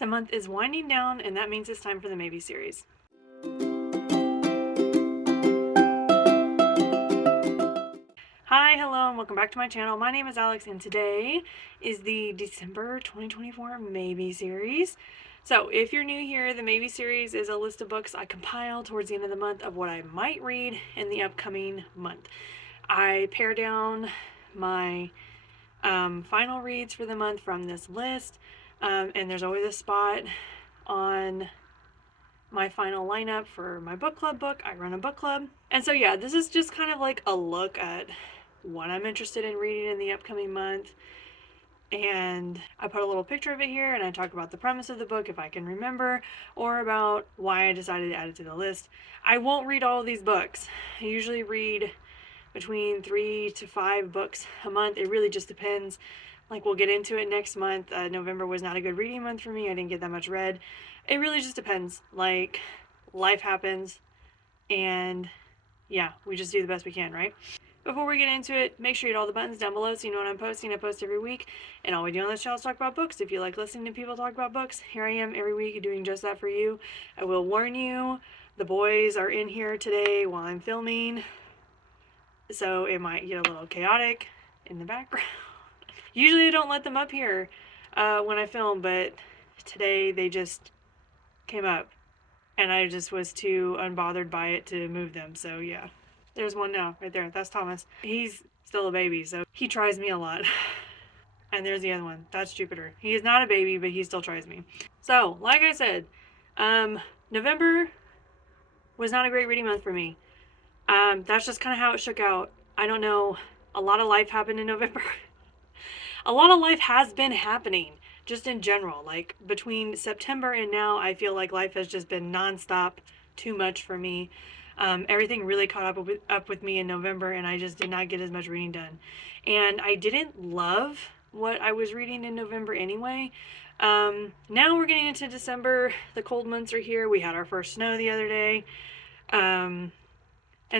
The month is winding down, and that means it's time for the Maybe series. Hi, hello, and welcome back to my channel. My name is Alex, and today is the December 2024 Maybe series. So if you're new here, the Maybe series is a list of books I compile towards the end of the month of what I might read in the upcoming month. I pare down my final reads for the month from this list, and there's always a spot on my final lineup for my book club book. I run a book club. And so yeah, this is just kind of like a look at what I'm interested in reading in the upcoming month. And I put a little picture of it here, and I talk about the premise of the book if I can remember, or about why I decided to add it to the list. I won't read all of these books. I usually read between 3 to 5 books a month. It really just depends. Like, we'll get into it next month. November was not a good reading month for me. I didn't get that much read. It really just depends. Like, life happens, and yeah, we just do the best we can, right? Before we get into it, make sure you hit all the buttons down below so you know what I'm posting. I post every week, and all we do on this channel is talk about books. If you like listening to people talk about books, here I am every week doing just that for you. I will warn you, the boys are in here today while I'm filming, so it might get a little chaotic in the background. Usually I don't let them up here when I film, but today they just came up, and I just was too unbothered by it to move them, so yeah. There's one now, right there. That's Thomas. He's still a baby, so he tries me a lot. And there's the other one. That's Jupiter. He is not a baby, but he still tries me. So, like I said, November was not a great reading month for me. That's just kind of how it shook out. I don't know. A lot of life happened in November. A lot of life has been happening, just in general. Like, between September and now, I feel like life has just been nonstop, too much for me. Everything really caught up with me in November, and I just did not get as much reading done. And I didn't love what I was reading in November anyway. Now we're getting into December. The cold months are here. We had our first snow the other day. And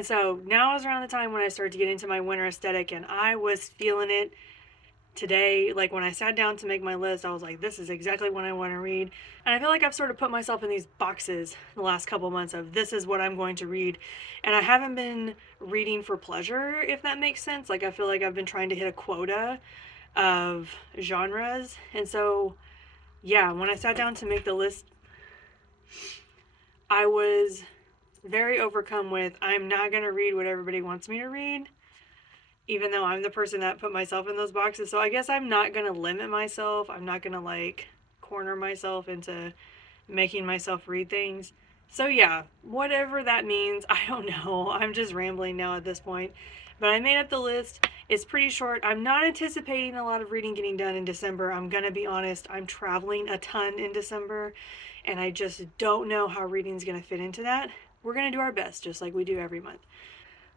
so now is around the time when I started to get into my winter aesthetic, and I was feeling it today. Like, when I sat down to make my list, I was like, this is exactly what I want to read. And I feel like I've sort of put myself in these boxes the last couple months of this is what I'm going to read. And I haven't been reading for pleasure, if that makes sense. Like, I feel like I've been trying to hit a quota of genres. And so, yeah, when I sat down to make the list, I was very overcome with, I'm not going to read what everybody wants me to read, even though I'm the person that put myself in those boxes. So I guess I'm not going to limit myself. I'm not going to, like, corner myself into making myself read things. So yeah, whatever that means, I don't know. I'm just rambling now at this point. But I made up the list. It's pretty short. I'm not anticipating a lot of reading getting done in December. I'm going to be honest. I'm traveling a ton in December, and I just don't know how reading's going to fit into that. We're going to do our best, just like we do every month.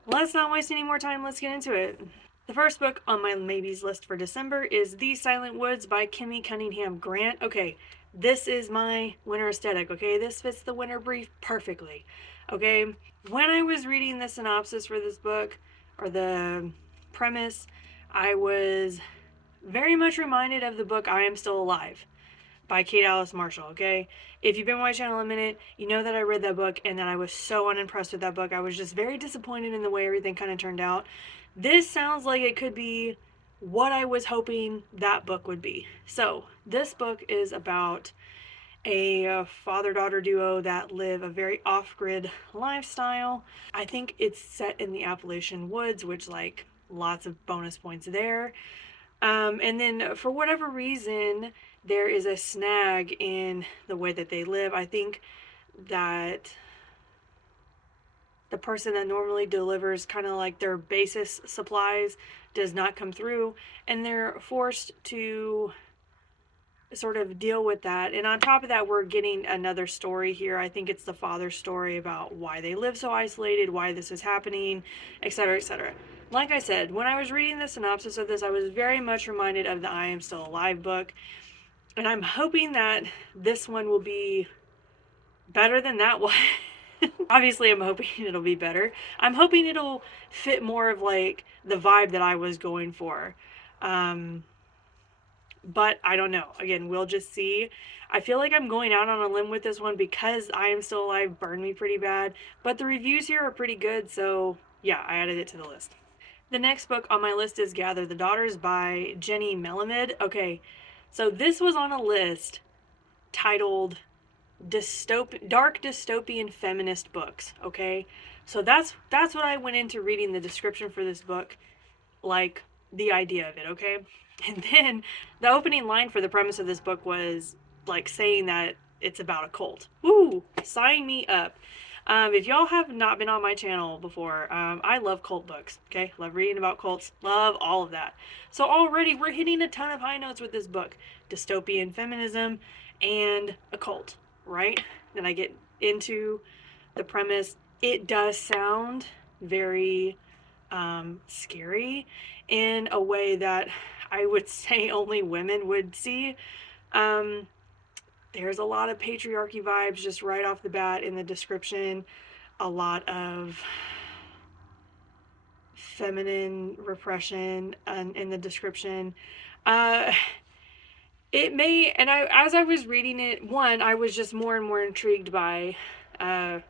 Let's not waste any more time. Let's get into it. The first book on my maybes list for December is The Silent Woods by Kimi Cunningham Grant. Okay, this is my winter aesthetic, okay? This fits the winter brief perfectly, okay? When I was reading the synopsis for this book, or the premise, I was very much reminded of the book I Am Still Alive by Kate Alice Marshall, okay? If you've been on my channel a minute, you know that I read that book and that I was so unimpressed with that book. I was just very disappointed in the way everything kind of turned out. This sounds like it could be what I was hoping that book would be. So, this book is about a father-daughter duo that live a very off-grid lifestyle. I think it's set in the Appalachian woods, which, like, lots of bonus points there. And then for whatever reason, there is a snag in the way that they live. I think that the person that normally delivers kind of like their basis supplies does not come through, and they're forced to sort of deal with that. And on top of that, we're getting another story here. I think it's the father's story about why they live so isolated, why this is happening, etc., etc. Like I said, when I was reading the synopsis of this, I was very much reminded of the I Am Still Alive book. And I'm hoping that this one will be better than that one. Obviously, I'm hoping it'll be better. I'm hoping it'll fit more of, like, the vibe that I was going for. but I don't know. Again, we'll just see. I feel like I'm going out on a limb with this one because I Am Still Alive burned me pretty bad, but the reviews here are pretty good, so yeah, I added it to the list. The next book on my list is Gather the Daughters by Jennie Melamed. Okay, so this was on a list titled dark dystopian feminist books. Okay, so that's what I went into reading the description for this book, like the idea of it. Okay, and then the opening line for the premise of this book was like saying that it's about a cult. Woo! Sign me up. If y'all have not been on my channel before, I love cult books. Okay, love reading about cults, love all of that. So already we're hitting a ton of high notes with this book: dystopian feminism and a cult. Right? Then I get into the premise. It does sound very scary in a way that I would say only women would see. Um, there's a lot of patriarchy vibes just right off the bat in the description, a lot of feminine repression in the description. Uh, it may, and as I was reading it, I was just more and more intrigued by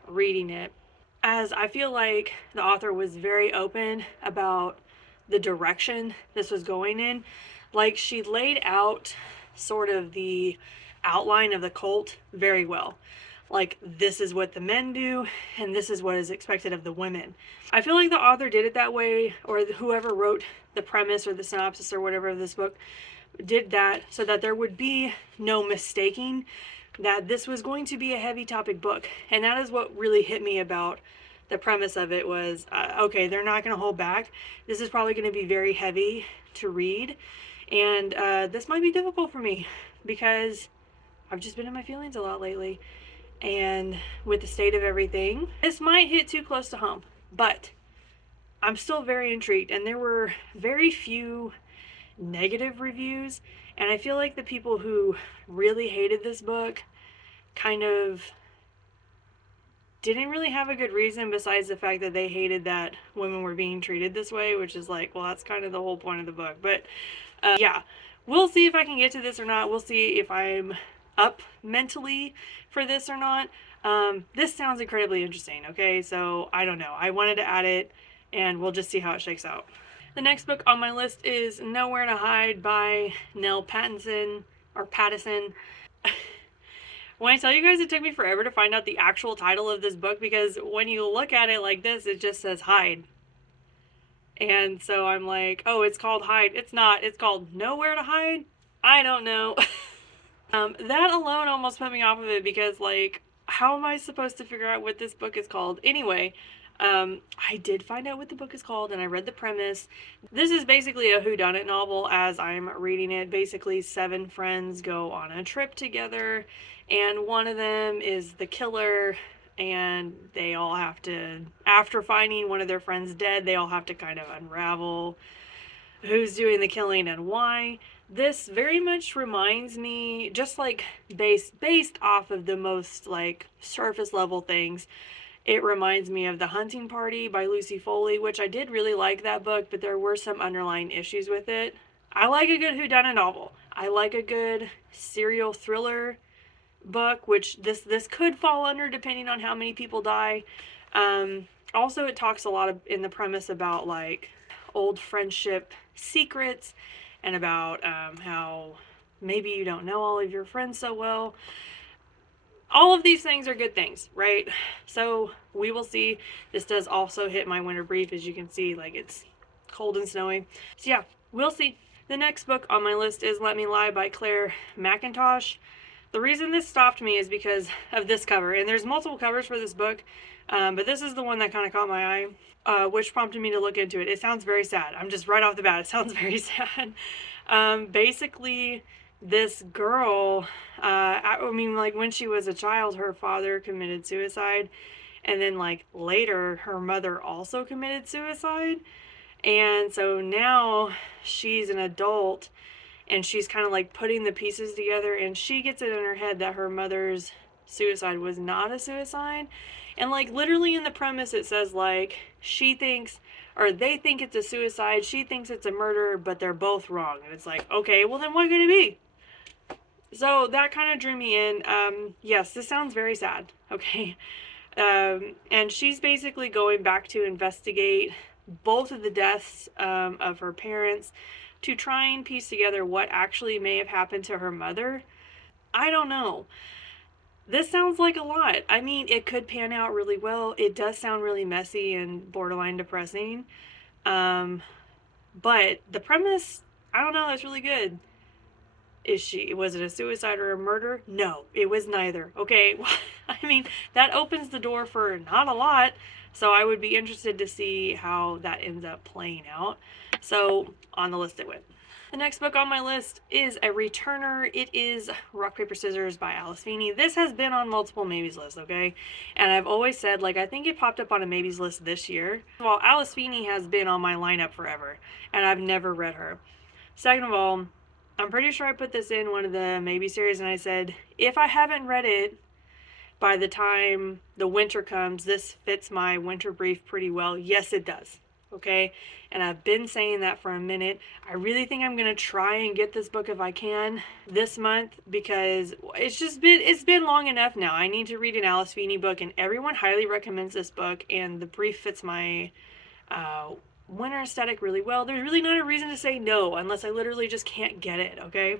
reading it, as I feel like the author was very open about the direction this was going in. Like, she laid out sort of the outline of the cult very well. Like, this is what the men do, and this is what is expected of the women. I feel like the author did it that way, or whoever wrote the premise or the synopsis or whatever of this book did that so that there would be no mistaking that this was going to be a heavy topic book. And that is what really hit me about the premise of it was, okay, they're not going to hold back. This is probably going to be very heavy to read. And this might be difficult for me because I've just been in my feelings a lot lately. And with the state of everything, this might hit too close to home. But I'm still very intrigued. And there were very few negative reviews. And I feel like the people who really hated this book kind of didn't really have a good reason besides the fact that they hated that women were being treated this way, which is like, well, that's kind of the whole point of the book. But yeah, we'll see if I can get to this or not. We'll see if I'm up mentally for this or not. This sounds incredibly interesting. Okay, so I don't know. I wanted to add it, and we'll just see how it shakes out. The next book on my list is Nowhere to Hide by Nell Pattison, or Pattison. When I tell you guys, it took me forever to find out the actual title of this book, because when you look at it like this, it just says Hide. And so I'm like, oh, it's called Hide. It's not. It's called Nowhere to Hide? I don't know. That alone almost put me off of it, because, like, how am I supposed to figure out what this book is called? Anyway, I did find out what the book is called, and I read the premise. This is basically a whodunit novel as I'm reading it. Basically, 7 friends go on a trip together, and one of them is the killer, and they all have to, after finding one of their friends dead, they all have to kind of unravel who's doing the killing and why. This very much reminds me, just like based off of the most like surface level things, it reminds me of The Hunting Party by Lucy Foley, which I did really like that book, but there were some underlying issues with it. I like a good whodunit novel. I like a good serial thriller book, which this could fall under depending on how many people die. Also, it talks a lot of, in the premise, about like old friendship secrets, and about how maybe you don't know all of your friends so well. All of these things are good things, right? So we will see. This does also hit my winter brief, as you can see, like it's cold and snowy. So yeah, we'll see. The next book on my list is Let Me Lie by Clare Mackintosh. The reason this stopped me is because of this cover, and there's multiple covers for this book, but this is the one that kind of caught my eye, which prompted me to look into it. It sounds very sad. I'm just right off the bat, it sounds very sad. Basically, this girl, I mean, like, when she was a child, her father committed suicide, and then, like, later, her mother also committed suicide, and so now she's an adult, and she's kind of like putting the pieces together, and she gets it in her head that her mother's suicide was not a suicide. And like literally in the premise it says like she thinks or they think it's a suicide, she thinks it's a murder, but they're both wrong. And it's like, okay, well then what could it be? So that kind of drew me in. Yes, this sounds very sad. Okay. And she's basically going back to investigate both of the deaths of her parents to try and piece together what actually may have happened to her mother. I don't know. This sounds like a lot. I mean, it could pan out really well. It does sound really messy and borderline depressing. Um, but the premise, I don't know, it's really good. Was it a suicide or a murder? No, it was neither. Okay. I mean, that opens the door for not a lot. So I would be interested to see how that ends up playing out. So on the list it went. The next book on my list is a returner. It is Rock, Paper, Scissors by Alice Feeney. This has been on multiple maybes lists, okay? And I've always said, like, I think it popped up on a maybes list this year. Well, Alice Feeney has been on my lineup forever, and I've never read her. Second of all, I'm pretty sure I put this in one of the maybe series, and I said, if I haven't read it by the time the winter comes, this fits my winter brief pretty well. Yes, it does. Okay, and I've been saying that for a minute. I really think I'm gonna try and get this book if I can this month, because it's been long enough now. I need to read an Alice Feeney book, and everyone highly recommends this book, and the brief fits my winter aesthetic really well. There's really not a reason to say no unless I literally just can't get it. Okay,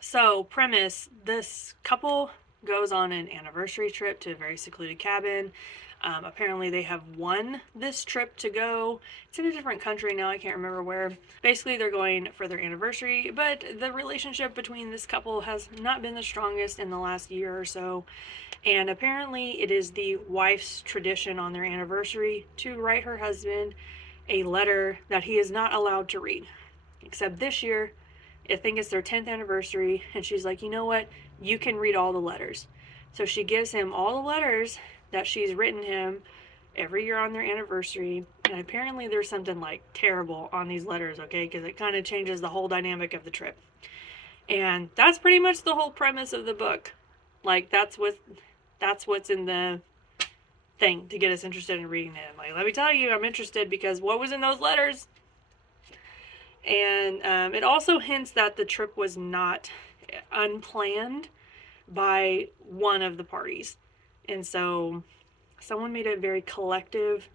so premise: this couple goes on an anniversary trip to a very secluded cabin. Apparently they have won this trip to go. It's in a different country now, I can't remember where. Basically they're going for their anniversary, but the relationship between this couple has not been the strongest in the last year or so. And apparently it is the wife's tradition on their anniversary to write her husband a letter that he is not allowed to read. Except this year, I think it's their 10th anniversary, and she's like, you know what? You can read all the letters. So she gives him all the letters that she's written him every year on their anniversary. And apparently there's something like terrible on these letters, okay? Because it kind of changes the whole dynamic of the trip. And that's pretty much the whole premise of the book. Like, that's what's in the thing to get us interested in reading it. Like, let me tell you, I'm interested because what was in those letters? And it also hints that the trip was not unplanned by one of the parties. And so someone made a very collective,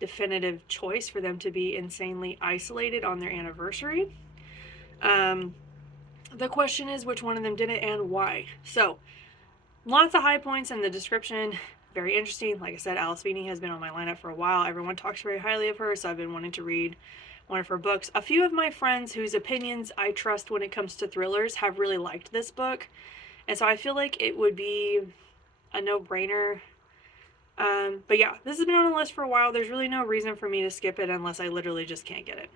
definitive choice for them to be insanely isolated on their anniversary. The question is which one of them did it and why. So lots of high points in the description. Very interesting. Like I said, Alice Feeney has been on my lineup for a while. Everyone talks very highly of her, so I've been wanting to read one of her books. A few of my friends whose opinions I trust when it comes to thrillers have really liked this book. And so I feel like it would be a no-brainer. But yeah, this has been on the list for a while. There's really no reason for me to skip it unless I literally just can't get it.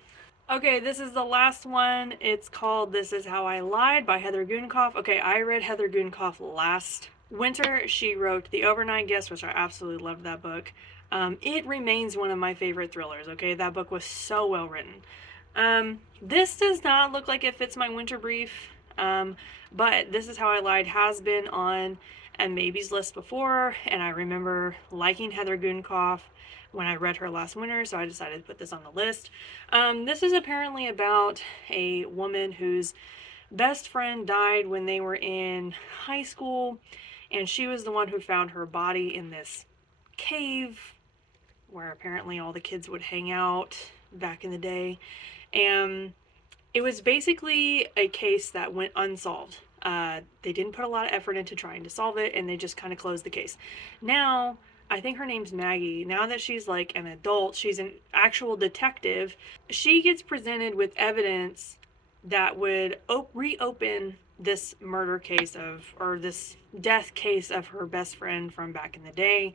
Okay, this is the last one. It's called This Is How I Lied by Heather Gudenkauf. Okay, I read Heather Gudenkauf last winter. She wrote The Overnight Guest, which I absolutely loved that book. It remains one of my favorite thrillers, okay? That book was so well written. This does not look like it fits my winter brief, but This Is How I Lied has been on a maybes list before, and I remember liking Heather Gudenkauf when I read her last winter, so I decided to put this on the list. This is apparently about a woman whose best friend died when they were in high school, and she was the one who found her body in this cave where apparently all the kids would hang out back in the day. And it was basically a case that went unsolved. They didn't put a lot of effort into trying to solve it, and they just kind of closed the case. Now, I think her name's Maggie. Now that she's like an adult, she's an actual detective. She gets presented with evidence that would reopen this murder case or this death case of her best friend from back in the day.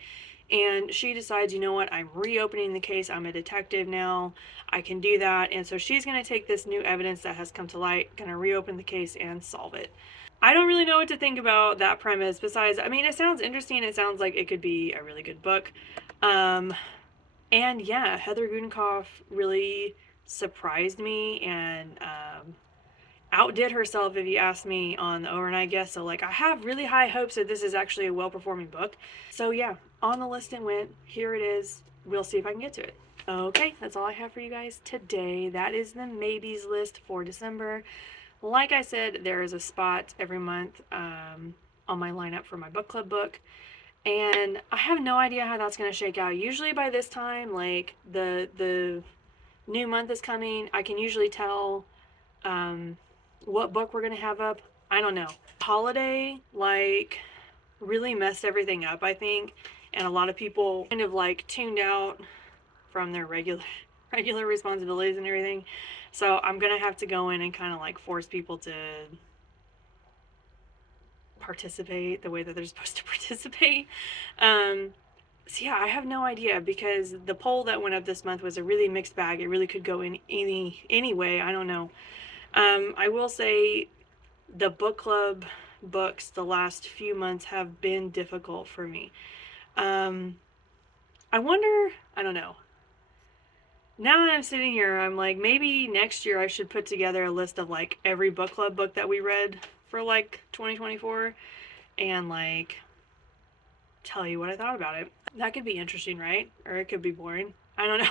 And she decides, you know what, I'm reopening the case. I'm a detective now. I can do that. And so she's going to take this new evidence that has come to light, going to reopen the case and solve it. I don't really know what to think about that premise besides, I mean, it sounds interesting. It sounds like it could be a really good book. And yeah, Heather Gudenkauf really surprised me and outdid herself, if you ask me, on The Overnight Guest. So like, I have really high hopes that this is actually a well-performing book. So yeah, on the list it went. Here it is. We'll see if I can get to it. Okay, that's all I have for you guys today. That is the maybes list for December. Like I said, there is a spot every month on my lineup for my book club book. And I have no idea how that's going to shake out. Usually by this time, like the new month is coming, I can usually tell what book we're going to have up. I don't know. Holiday, like, really messed everything up, I think. And a lot of people kind of like tuned out from their regular responsibilities and everything. So I'm gonna have to go in and kind of like force people to participate the way that they're supposed to participate. So yeah, I have no idea, because the poll that went up this month was a really mixed bag. It really could go in any way. I don't know. I will say the book club books the last few months have been difficult for me. I wonder, I don't know. Now that I'm sitting here, I'm like, maybe next year I should put together a list of like every book club book that we read for like 2024 and like tell you what I thought about it. That could be interesting, right? Or it could be boring. I don't know.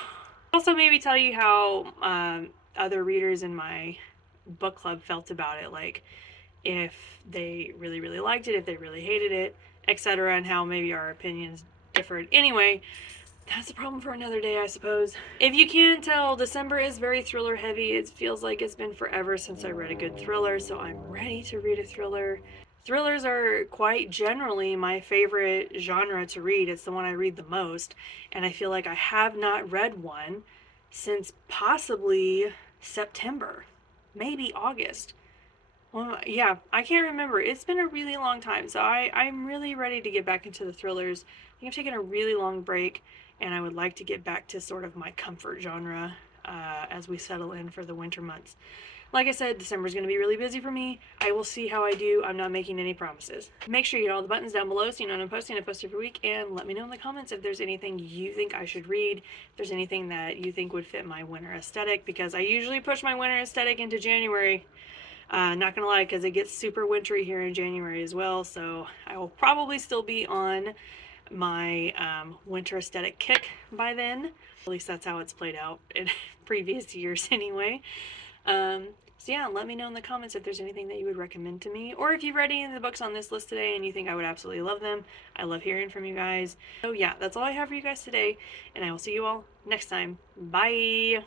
Also, maybe tell you how other readers in my book club felt about it, like if they really liked it, if they really hated it, etc., and how maybe our opinions differed. Anyway, that's a problem for another day, I suppose. If you can't tell, December is very thriller heavy. It feels like it's been forever since I read a good thriller, so I'm ready to read a thriller. Thrillers are quite generally my favorite genre to read. It's the one I read the most, and I feel like I have not read one since possibly September, maybe August. Well, yeah, I can't remember. It's been a really long time, so I'm really ready to get back into the thrillers. I think I've taken a really long break, and I would like to get back to sort of my comfort genre as we settle in for the winter months. Like I said, December's going to be really busy for me. I will see how I do. I'm not making any promises. Make sure you hit all the buttons down below so you know when I'm posting. I post every week, and let me know in the comments if there's anything you think I should read, if there's anything that you think would fit my winter aesthetic, because I usually push my winter aesthetic into January. Not gonna lie, because it gets super wintry here in January as well, so I will probably still be on my winter aesthetic kick by then. At least that's how it's played out in previous years anyway. So yeah, let me know in the comments if there's anything that you would recommend to me, or if you've read any of the books on this list today and you think I would absolutely love them. I love hearing from you guys. So yeah, that's all I have for you guys today, and I will see you all next time. Bye!